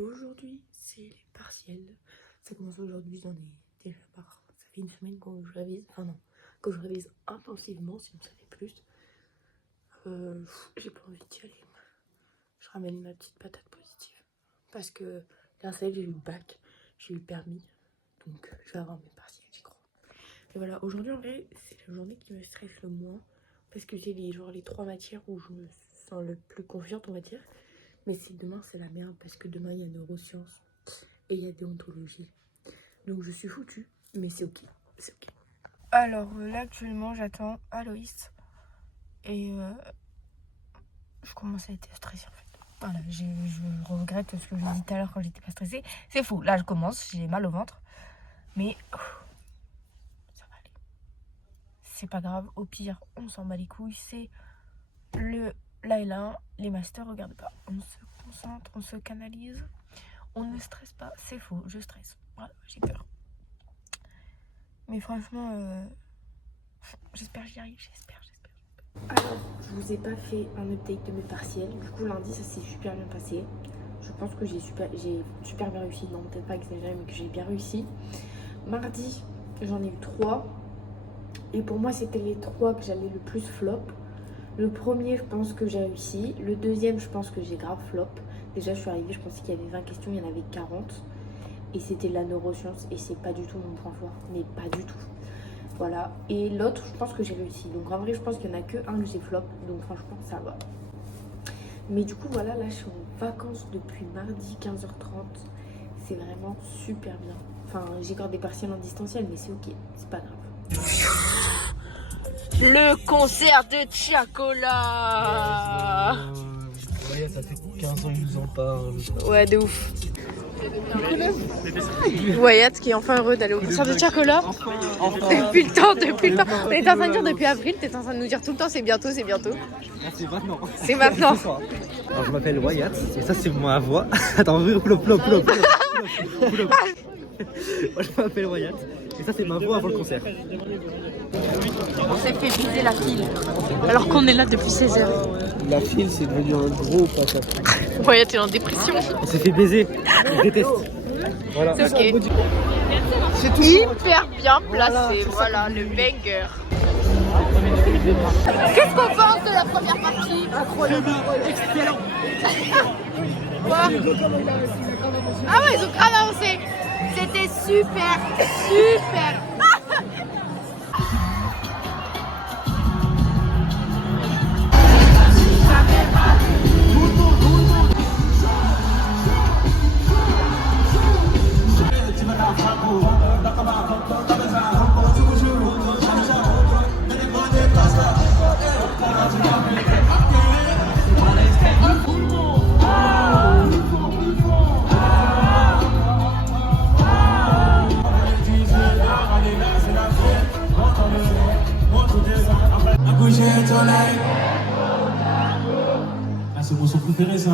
Aujourd'hui, c'est les partiels. Ça commence aujourd'hui, j'en ai déjà marre. Ça fait une semaine que je révise, enfin non, que je révise intensivement, sinon ça fait plus. J'ai pas envie d'y aller. Je ramène ma petite patate positive. Parce que grâce à elle, j'ai eu le bac, j'ai eu le permis. Donc je vais avoir mes partiels, j'y crois. Et voilà, aujourd'hui en vrai, c'est la journée qui me stresse le moins. Parce que j'ai les 3 matières où je me sens le plus confiante, on va dire. Mais demain, c'est la merde parce que demain, il y a neurosciences et il y a déontologie. Donc, je suis foutue, mais c'est ok. C'est ok. Alors, là, actuellement, j'attends Aloïs. Et je commence à être stressée, en fait. Voilà, je regrette ce que je dis tout à l'heure quand j'étais pas stressée. C'est fou. Là, je commence, j'ai mal au ventre. Mais ça va aller. C'est pas grave. Au pire, on s'en bat les couilles. C'est le L1, les masters, regardez pas. On se concentre, on se canalise. On ne stresse pas, c'est faux, je stresse. Voilà, j'ai peur. Mais franchement, j'espère que j'y arrive, j'espère. Alors, je vous ai pas fait un update de mes partiels. Du coup, lundi, ça s'est super bien passé. Je pense que j'ai super bien réussi. Non, peut-être pas exagéré, mais que j'ai bien réussi. Mardi, j'en ai eu 3. Et pour moi, c'était les 3 que j'allais le plus flop. Le premier, je pense que j'ai réussi. Le deuxième, je pense que j'ai grave flop. Déjà, je suis arrivée, je pensais qu'il y avait 20 questions, il y en avait 40. Et c'était de la neuroscience et c'est pas du tout mon point fort. Mais pas du tout. Voilà. Et l'autre, je pense que j'ai réussi. Donc en vrai, je pense qu'il n'y en a que un que j'ai flop. Donc franchement, ça va. Mais du coup, voilà, là, je suis en vacances depuis mardi 15h30. C'est vraiment super bien. Enfin, j'ai encore des partiels en distanciel, mais c'est ok. C'est pas grave. Le concert de Tiakola. Ouais, ça fait 15 ans que je vous en parle. Ouais, de ouf. Wyatt qui est enfin heureux d'aller au concert de Tiakola. Depuis le temps. On était en train de dire depuis avril, t'es en train de nous dire tout le temps c'est bientôt. C'est maintenant. C'est maintenant. Alors, je m'appelle Wyatt et ça c'est ma voix. Attends, plop. Moi je m'appelle Wyatt et ça c'est ma voix avant le concert. On s'est fait viser la file alors qu'on est là depuis 16h. La file c'est devenu un gros patate. Wyatt est en dépression. On s'est fait baiser, je déteste. Voilà. C'est ok. C'est tout hyper bien placé, voilà le banger. Qu'est-ce qu'on pense de la première partie? Incroyable, excellent. Ah ouais, ils ont grave avancé. C'était super. Ah, c'est mon son préféré ça.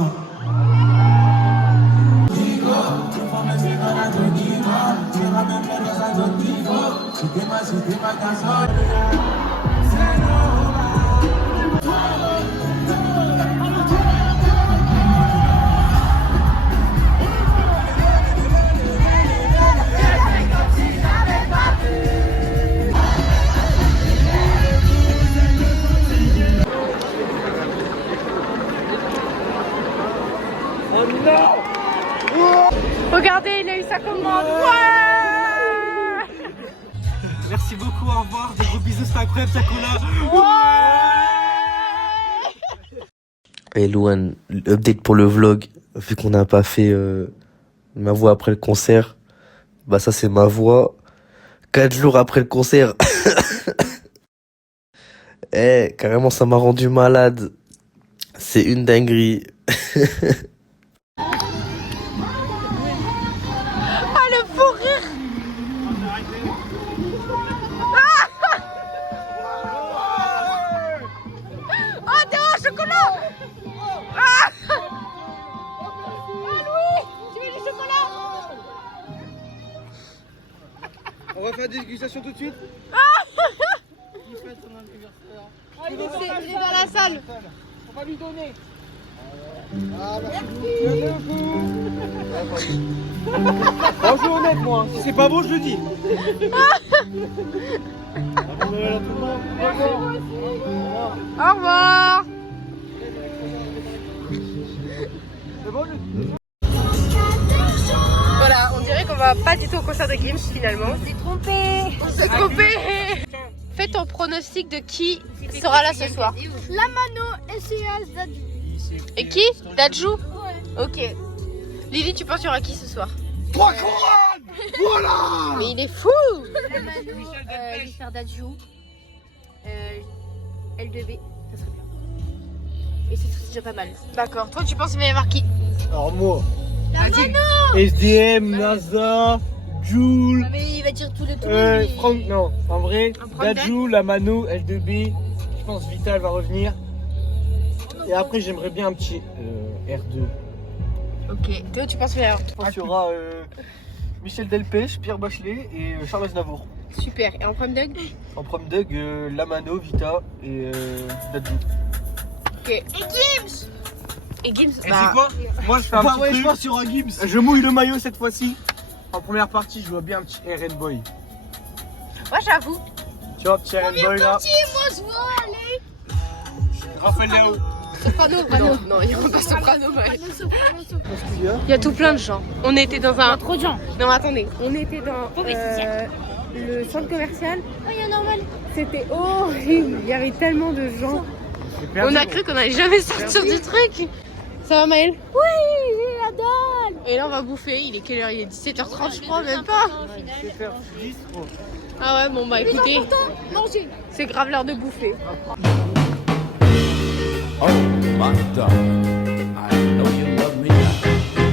Regardez, il a eu sa commande. Ouais. Merci beaucoup, au revoir, des gros bisous, c'est incroyable, Tiakola. Et Louane, update pour le vlog, vu qu'on n'a pas fait ma voix après le concert, bah ça c'est ma voix 4 jours après le concert. Carrément ça m'a rendu malade, c'est une dinguerie. Ah, le fou rire. Oh, t'es au chocolat. Ah, Louis, tu veux du chocolat? On va faire la dégustation tout de suite. Il est dans la salle. On va lui donner. Ah, merci. Bon, je suis honnête, moi. Si c'est pas beau, je le dis. Au revoir. Voilà, on dirait qu'on va pas du tout au concert de Gims finalement. On s'est trompé. On s'est trompé. Fais ton pronostic de qui sera là ce soir. La Mano, SES, Dadju. Et qui? Dadju? Ok. Lily, tu penses qu'il y aura qui ce soir? 3 couronnes. Voilà. Mais il est fou. La Mano, je vais faire Dadju. L2B, ça serait bien. Et c'est déjà pas mal. D'accord. Toi, tu penses qu'il va y avoir qui? Alors moi, La Mano. SDM, NASA, Joule, Mais il va dire tout le truc. Franck, non, en vrai, Franck Dadju, la Mano, L2B, je pense Vital va revenir. Et après, j'aimerais bien un petit R2. Ok. Toi, tu penses qu'il va y avoir Je pense qu'il y aura Michel Delpech, Pierre Bachelet et Charles Aznavour. Super. Et en prom Doug? En prom Doug, Lamano, Vita et Dadju. Ok. Et Gims? Et c'est quoi? Moi je fais un petit truc. Je pense qu'il y aura Gibbs. Je mouille le maillot cette fois-ci. En première partie, je vois bien un petit RN Boy. Moi, j'avoue. Tu vois, petit RN Boy là. Moi, je vois, allez. Raphaël Léo. Soprano? Non, il n'y aura pas soprano. Ouais. Qu'est-ce qu'il y a? Il y a tout plein de gens. On était dans un... Trop de gens. Non, attendez. On était dans c'est le centre commercial. Oh, il y a normal. C'était horrible. Il y avait tellement de gens. On a cru qu'on allait jamais sortir du truc. Ça va, Maëlle? Oui, j'ai la dalle. Et là, on va bouffer. Il est quelle heure? Il est 17h30, je crois, même pas. 7h10 trop. Ah ouais, bon, bah écoutez, Manger. c'est grave l'heure de bouffer. Oh, my darling, I know you love me now,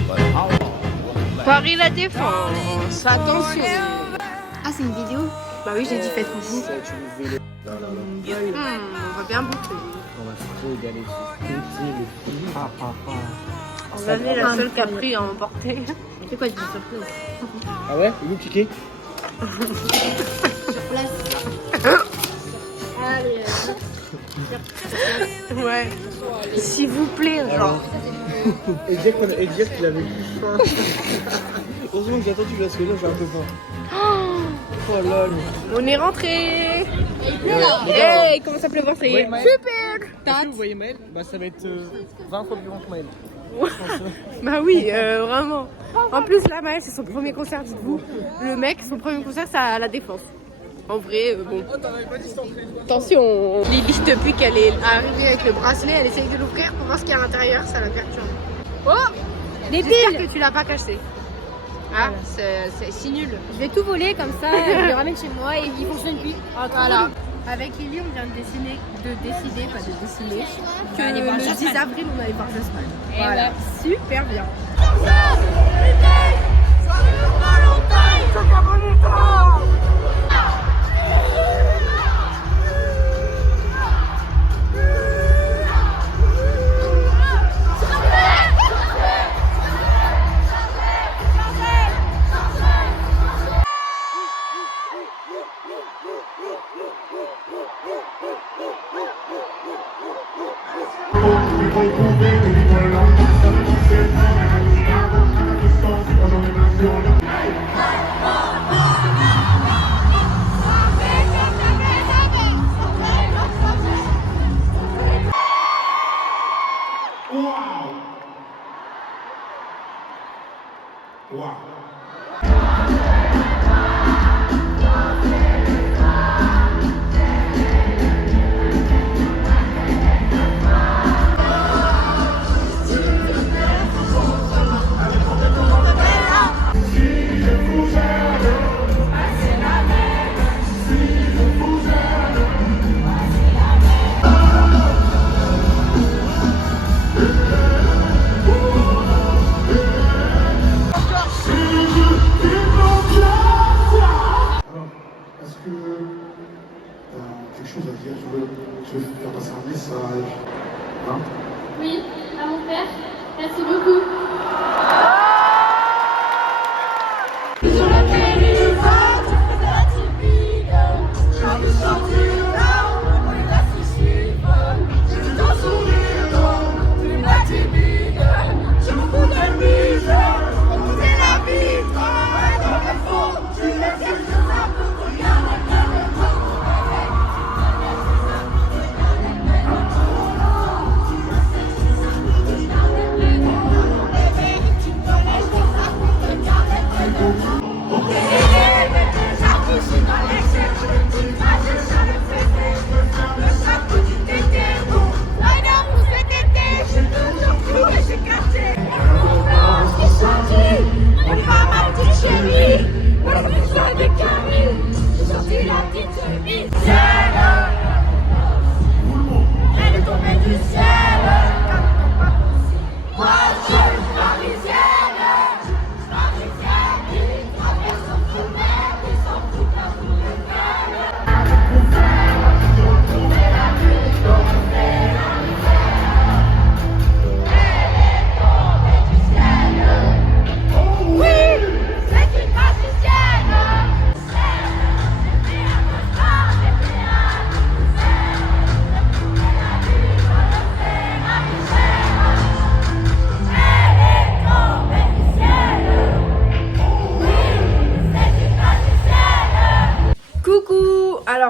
but how long? Paris La Défense, attention. Ah, c'est une vidéo? Bah oui, j'ai dit faites coucou. On va bien bouffer. On va aller la seule qui a pris à emporter. C'est quoi, une surprise? Ah ouais? Il est où Kiki? Sur place. Allez, Ouais. S'il vous plaît, genre. Et dire qu'il avait plus faim. Heureusement que j'ai attendu parce que là j'ai un peu faim. Oh là là. On est rentré. Hey, comment ça pleuvoir, ça y est. Ouais, Super. Est-ce que vous voyez Maël? Bah ça va être 20 fois plus grand que Maël. Bah oui, vraiment. En plus, là, Maël, c'est son premier concert, dites-vous. Le mec, son premier concert, c'est à La Défense. En vrai, bon. Attention, Lily, depuis qu'elle est arrivée avec le bracelet, elle essaye de l'ouvrir pour voir ce qu'il y a à l'intérieur, ça la perturbe. Oh, j'espère que tu l'as pas caché. Ah, c'est si nul. je vais tout voler comme ça, je le ramène chez moi et il fonctionne plus. Voilà. Avec Lily, on vient de décider, que le 10 avril, on allait voir Jasmine. Voilà, super bien.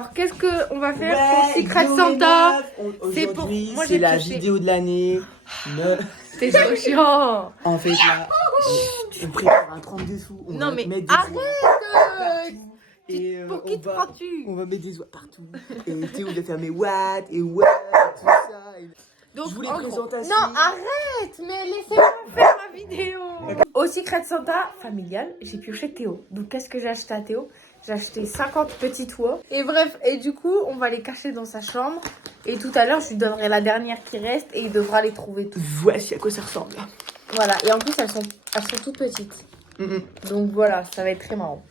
Alors, qu'est-ce qu'on va faire pour Secret Santa? C'est pour... Moi, c'est j'ai la pioché. vidéo de l'année. T'es trop chiant. En fait, là, on prépare un 32 sous. On Non, va mais mettre des arrête. partout. Et Pour qui te prends-tu? on va mettre des oies partout. Et Théo va faire mes what et what et tout ça. Et... Donc, je voulais en gros- présenter. Non, arrête. Mais laissez-moi faire ma vidéo. Au Secret Santa familial, j'ai pioché Théo. Donc, qu'est-ce que j'ai acheté à Théo? J'ai acheté 50 petits toits. Et bref, et du coup, on va les cacher dans sa chambre. Et tout à l'heure, je lui donnerai la dernière qui reste et il devra les trouver tous. Voici à quoi ça ressemble. Voilà, et en plus, elles sont toutes petites. Donc voilà, ça va être très marrant.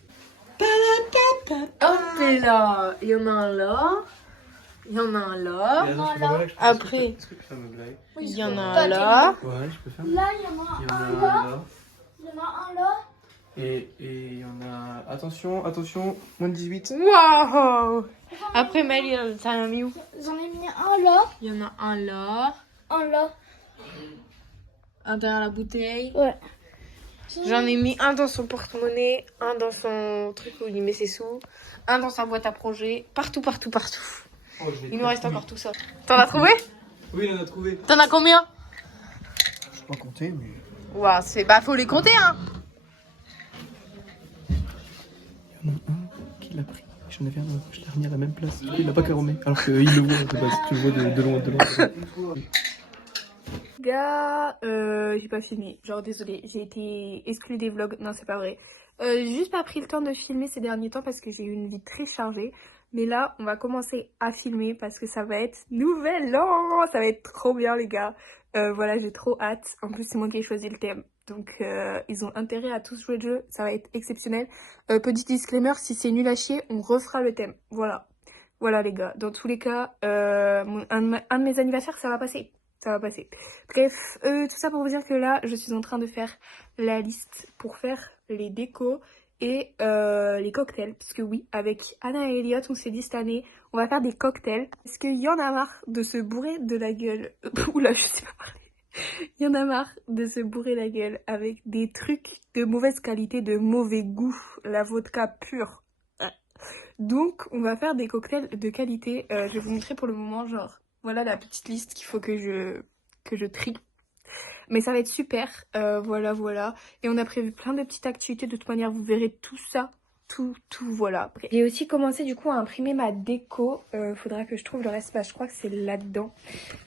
Hop, et là, il y en a un là. Il y en a un là. Après, il y en a un là. Ouais, je peux faire. Là, il y en a un là. Il y en a un là. Et il y en a. Attention, moins de 18. Waouh! Après, Maëlle, t'en as mis où? J'en ai mis un là. Il y en a un là. Un là. Un derrière la bouteille. Ouais. J'en ai mis un dans son porte-monnaie, un dans son truc où il met ses sous, un dans sa boîte à projet, partout. Oh, Il nous reste encore tout ça. T'en as trouvé? Oui, il en a trouvé. T'en as combien? Je sais pas compter, mais. Waouh, c'est... Bah, faut les compter, hein! Il y en a un qui l'a pris. J'en avais un, je l'ai remis à la même place. Il l'a pas caromé. Alors qu'il le voit de base. Tu le vois de loin. Gars, j'ai pas filmé. Genre, désolée, j'ai été exclue des vlogs. Non, c'est pas vrai. J'ai juste pas pris le temps de filmer ces derniers temps parce que j'ai eu une vie très chargée. Mais là, on va commencer à filmer parce que ça va être nouvel an. Ça va être trop bien, les gars. Voilà, j'ai trop hâte. En plus, c'est moi qui ai choisi le thème. Donc, ils ont intérêt à tous jouer le jeu. Ça va être exceptionnel. Petit disclaimer, si c'est nul à chier, on refera le thème. Voilà. Voilà, les gars. Dans tous les cas, un de mes anniversaires, ça va passer. Ça va passer. Bref, tout ça pour vous dire que là, je suis en train de faire la liste pour faire les décos et les cocktails. Parce que oui, avec Anna et Elliot, on s'est dit cette année, on va faire des cocktails. Parce qu'il y en a marre de se bourrer de la gueule. Oula, je sais pas parler. Il y en a marre de se bourrer la gueule avec des trucs de mauvaise qualité, de mauvais goût. La vodka pure. Donc, on va faire des cocktails de qualité. Je vais vous montrer pour le moment, genre... Voilà la petite liste qu'il faut que je trie. Mais ça va être super. Voilà. Et on a prévu plein de petites activités. De toute manière, vous verrez tout ça. Tout, voilà. J'ai aussi commencé du coup à imprimer ma déco. Faudra que je trouve le reste. Bah, je crois que c'est là-dedans.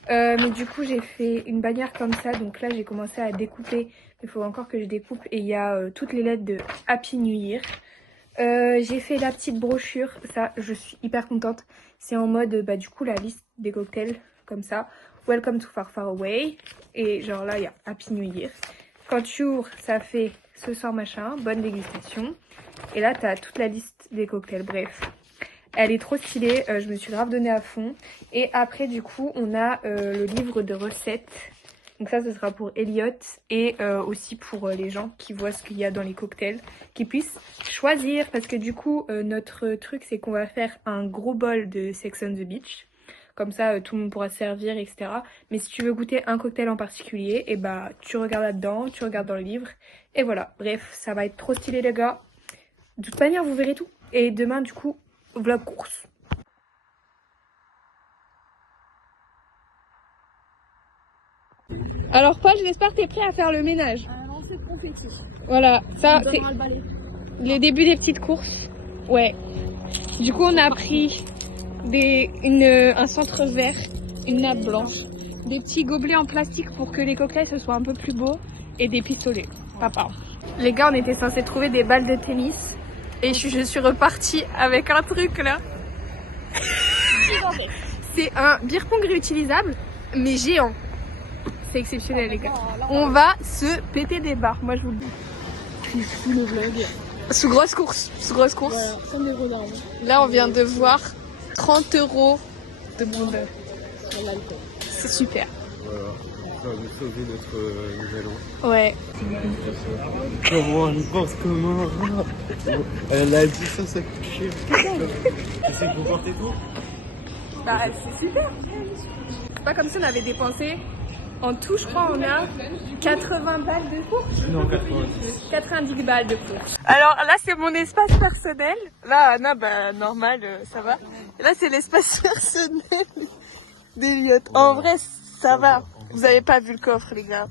Mais du coup, j'ai fait une bannière comme ça. Donc là, j'ai commencé à découper. Il faut encore que je découpe. Et il y a toutes les lettres de Happy New Year. J'ai fait la petite brochure, ça je suis hyper contente. C'est en mode bah du coup la liste des cocktails comme ça. Welcome to Far Far Away. Et genre là il y a Happy New Year. Quand tu ouvres ça fait ce soir machin, bonne dégustation. Et là t'as toute la liste des cocktails, bref. Elle est trop stylée, je me suis grave donnée à fond. Et après du coup on a le livre de recettes. Donc ça, ce sera pour Elliot et aussi pour les gens qui voient ce qu'il y a dans les cocktails, qui puissent choisir. Parce que du coup, notre truc, c'est qu'on va faire un gros bol de Sex on the Beach. Comme ça, tout le monde pourra se servir, etc. Mais si tu veux goûter un cocktail en particulier, et bah tu regardes là-dedans, tu regardes dans le livre. Et voilà, bref, ça va être trop stylé les gars. De toute manière, vous verrez tout. Et demain, du coup, vlog course. Alors Paul, j'espère que t'es prêt à faire le ménage. Lancer de confetti. Voilà, ça c'est Donne-moi le balai. le début des petites courses. Ouais. Du coup, on a pris un centre vert, une nappe blanche, des petits gobelets en plastique pour que les cocktails ce soit un peu plus beau et des pistolets. Papa. Les gars, on était censés trouver des balles de tennis et je suis repartie avec un truc là. C'est un beer pong réutilisable mais géant. C'est exceptionnel les gars. On va se péter des barres, moi je vous le dis. Sous le vlog. Sous grosse course. Voilà, comme des gros darons. Là on vient de voir 30 € de bon d'heure. C'est super. Voilà, ça va nous sauver notre nouvel an. Ouais. Comment je pense comment elle a dit ça coûte cher. Tu sais que vous portez tout. Bah c'est super. C'est pas comme si on avait dépensé En tout, je crois, on a 80 balles de course. Non, 90. 90 balles de course. Alors là, c'est mon espace personnel. Là, Anna, bah, normal, ça va. Et là, c'est l'espace personnel d'Eliott. En vrai, ça va. Vous avez pas vu le coffre, les gars.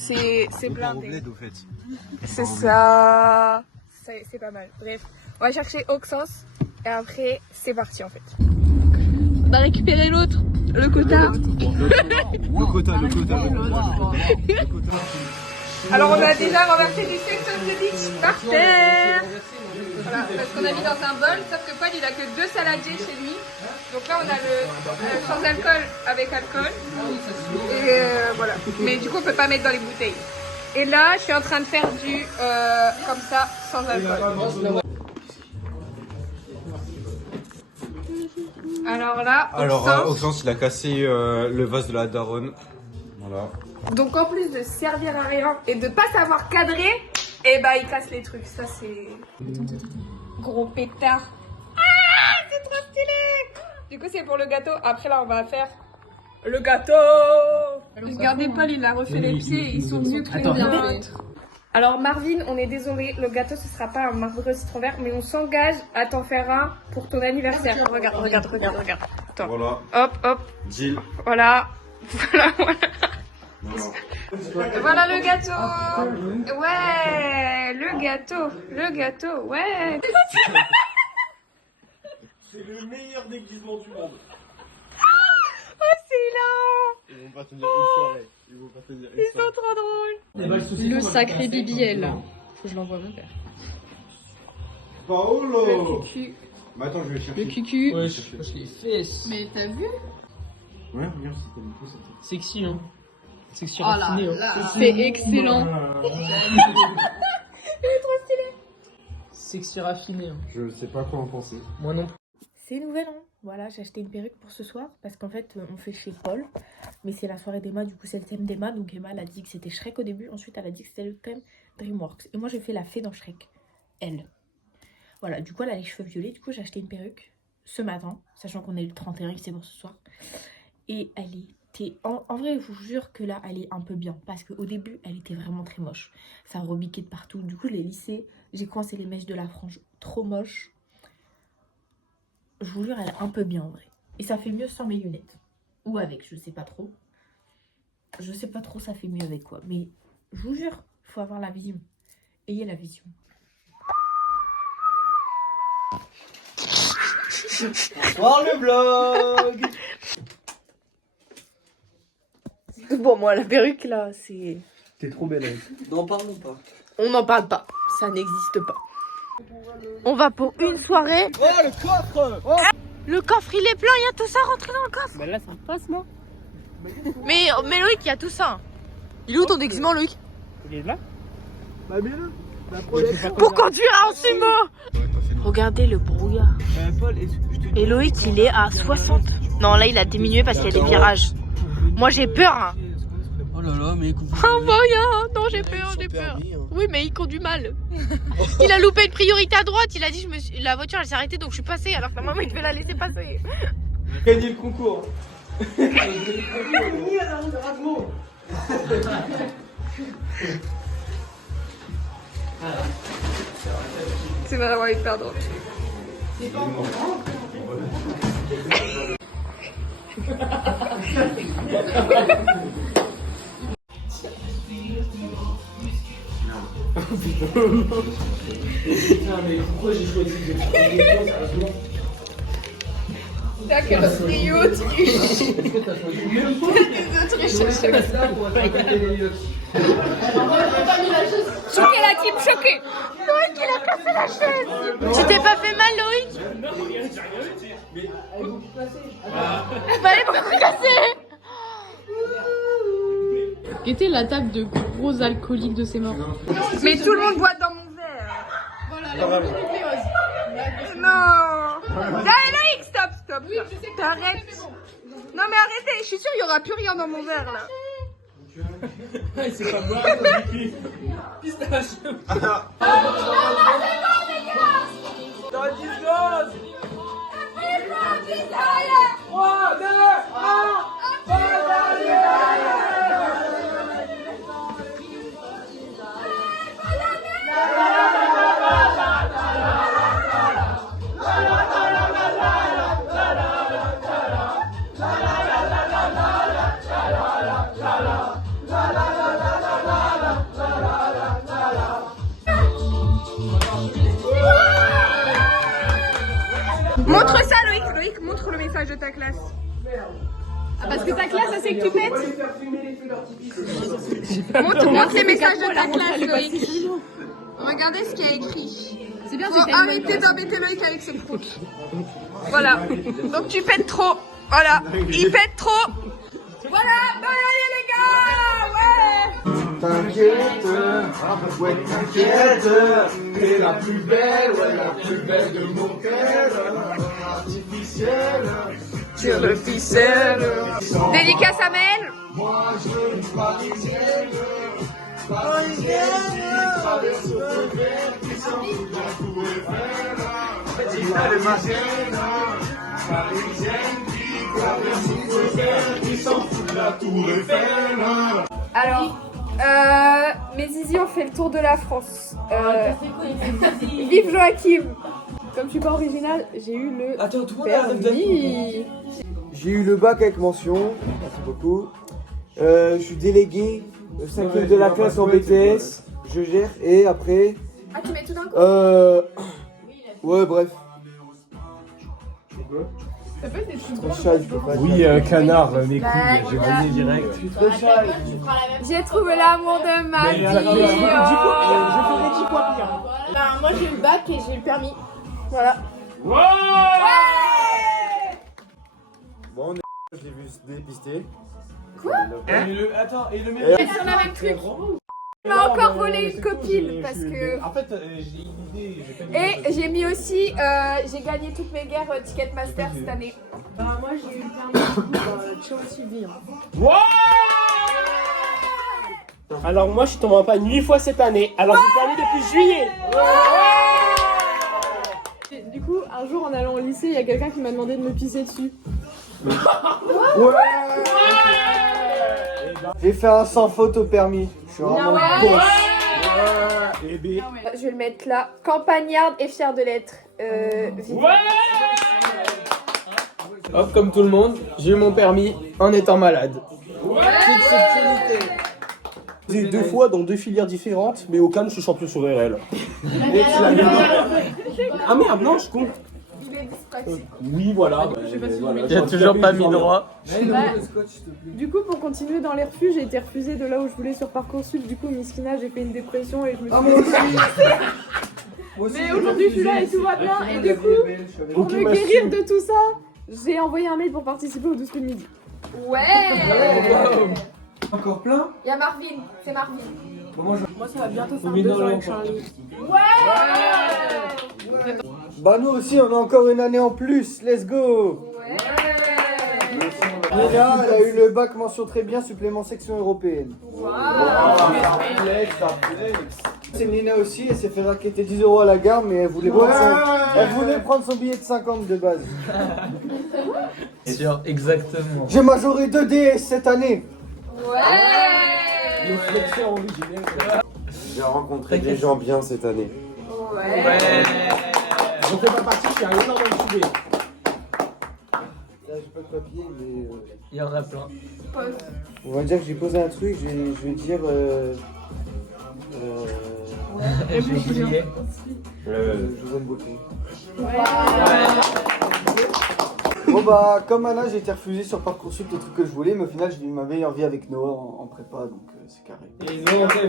C'est blindé. C'est ça. C'est pas mal. Bref, on va chercher Auxence. Et après, c'est parti, en fait. On a récupéré l'autre. Le quota. Alors on a déjà renversé des 7 tonnes de beach par terre. Voilà, parce qu'on a mis dans un bol, sauf que Paul il a que 2 saladiers chez lui. Donc là on a le sans alcool avec alcool. Et voilà. Mais du coup on peut pas mettre dans les bouteilles. Et là je suis en train de faire du comme ça sans alcool. Alors là, Auxence, il a cassé le vase de la daronne. Voilà. Donc en plus de servir à rien et de pas savoir cadrer, et bah il casse les trucs. Ça c'est gros pétard. Ah, c'est trop stylé. Du coup c'est pour le gâteau. Après là on va faire le gâteau. Regardez Paul, il a refait les pieds, ils sont mieux que les nôtres. Alors Marvin, on est désolé, le gâteau ce sera pas un marbré citron vert, mais on s'engage à t'en faire un pour ton anniversaire. Regarde. Attends. Voilà. Hop. Jill. Voilà. Voilà. Voilà le gâteau. Ouais, le gâteau, ouais. C'est le meilleur déguisement du monde. Oh, c'est là. Ils vont pas tenir une soirée. Ils sont trop drôles. Le sacré BBL. Faut que je l'envoie à mon père. Paolo. Le cucu. Mais attends, je vais chercher. Le cucu. Ouais, je cherche les fesses. Mais t'as vu? Ouais, regarde, c'était une pousse. Sexy, hein. Sexy Oh là raffiné, hein. là. C'est excellent. Il est trop stylé. Sexy raffiné, hein. Je sais pas quoi en penser. Moi non plus. C'est nouvel an. Voilà, j'ai acheté une perruque pour ce soir parce qu'en fait on fait chez Paul, mais c'est la soirée d'Emma, du coup c'est le thème d'Emma, donc Emma elle a dit que c'était Shrek au début, ensuite elle a dit que c'était le thème DreamWorks, et moi j'ai fait la fée dans Shrek, elle. Voilà, du coup elle a les cheveux violets, du coup j'ai acheté une perruque ce matin, sachant qu'on est le 31 et c'est pour ce soir, et elle était, en vrai je vous jure que là elle est un peu bien, parce qu'au début elle était vraiment très moche, ça rebiquait de partout, du coup je l'ai lissée, j'ai coincé les mèches de la frange, trop moche. Je vous jure, elle est un peu bien en vrai. Et ça fait mieux sans mes lunettes. Ou avec, je sais pas trop. Je sais pas trop ça fait mieux avec quoi. Mais je vous jure, il faut avoir la vision. Ayez la vision. Bonsoir le vlog. Bon, moi, la perruque là, c'est... T'es trop belle avec. N'en parlons pas. On n'en parle pas. Ça n'existe pas. On va pour une soirée. Oh le coffre. Oh. Le coffre il est plein, il y a tout ça rentré dans le coffre. Bah là ça passe moi. Mais Loïc, il y a tout ça. Il est où ton déguisement, Loïc? Il est là. Bah bien là. Pour conduire en sumo. Regardez le brouillard. Paul, Et Loïc il est à 60. Non là il a diminué parce qu'il y a des virages. Moi j'ai peur hein. Oh là là, mais écoute. Oh voyons. Non j'ai peur, j'ai peur. Oui mais il conduit mal. Il a loupé une priorité à droite. Il a dit la voiture elle s'est arrêtée donc je suis passée alors que la maman il devait la laisser passer. Gagner le concours. C'est vraiment hyper drôle. Mais pourquoi j'ai choisi de T'as que le trio autruche. Des autruches à chaque fois. Choqué la team, choqué. Loïc il a cassé la chaise. Tu t'es pas fait mal Loïc? Fallait pas me casser. Était la table de gros alcooliques de ces morts. Mais tout le monde boit dans mon verre. Voilà, la nucléose. Non. Allez Loïc, stop. T'arrêtes. Non mais arrêtez, je suis sûre il y aura plus rien dans mon verre là. c'est pas moi. Pistache. Dans 10 secondes. 3, 2, 1. Montre ça, Loïc. Loïc, montre le message de ta classe. Ah, parce que ta classe, ça c'est que tu pètes. Montre les messages de ta classe, Loïc. Regardez ce qu'il y a écrit. C'est bien, Faut arrêter d'embêter Loïc avec ses proutes. Voilà. Donc tu pètes trop. Voilà. Il pète trop. Voilà. Bonne année les gars. Ouais. T'inquiète, ouais t'inquiète, t'es la plus belle, ouais la plus belle de mon cœur, artificielle, Sur le ficelle. Dédicace à Mel. moi je suis parisienne, parisienne, traverse au feu vert, qui s'en fout de la tour Eiffel, parisienne, qui traverse au feu vert, qui s'en fout de la tour Eiffel. Alors, mes zizi ont fait le tour de la France. Vive Joachim. Comme je suis pas originale, j'ai eu le permis. J'ai eu le bac avec mention, merci beaucoup. Je suis délégué 5e de la classe en BTS, je gère et après... Ah, tu mets tout d'un coup? Ouais, bref. Ça peut être des trucs Trop shy, je peux pas dire. Oui, canard, mes couilles, j'ai gagné direct. Je suis trop shy. J'ai trouvé l'amour de ma vie. Moi j'ai eu le bac et j'ai eu le permis. Voilà. Bon, je l'ai vu se dépister. Attends, et le Et sur la même truc. Il m'a encore volé une copine parce que... En fait, j'ai une idée. Et j'ai mis aussi, j'ai gagné toutes mes guerres Ticketmaster cette année. Moi j'ai eu le permis Chelsea Bien. Alors moi je suis tombé en panne 8 fois cette année, alors j'ai permis depuis juillet. Du coup, un jour en allant au lycée, il y a quelqu'un qui m'a demandé de me pisser dessus. J'ai fait un sans faute au permis. Je suis vraiment une bosse. Je vais le mettre là. Campagnarde et fière de l'être. Vive. Hop, comme tout le monde, j'ai eu mon permis en étant malade. Petite subtilité. J'ai 2 fois dans 2 filières différentes, mais au calme, je suis champion sur RL. Ah merde, non, je compte. Il est dyspraxique. Oui, voilà. Il a toujours pas mis droit. Du coup, pour continuer dans les refus, j'ai été refusée de là où je voulais sur Parcoursup. Du coup, Miskina, j'ai fait une dépression et je me suis Mais aujourd'hui, je suis là et tout va bien. Et du coup, pour me guérir de tout ça, j'ai envoyé un mail pour participer au 12 coups de midi. Ouais. Encore plein? Il y a Marvin, c'est Marvin. Moi, ça va bientôt faire 2 ans avec Charlie. Bah nous aussi on a encore une année en plus, let's go! Nina, elle a eu le bac mention très bien, supplément section européenne. C'est Nina aussi, elle s'est fait raqueter 10 € à la gare, mais elle voulait, elle voulait prendre son billet de 50 de base. Sûr, exactement. J'ai majoré 2 DS cette année. J'ai rencontré des gens bien cette année. Je fais pas partie, je suis un énorme enculé. Là j'ai pas de papier, mais... Il y en a plein. On va dire que j'ai posé un truc, je vais dire... J'ai oublié. Je vous aime beaucoup. Bon bah comme Anna j'ai été refusé sur Parcoursup des trucs que je voulais, mais au final j'ai eu ma meilleure vie avec Noah en prépa, donc c'est carré. Ils ont fait.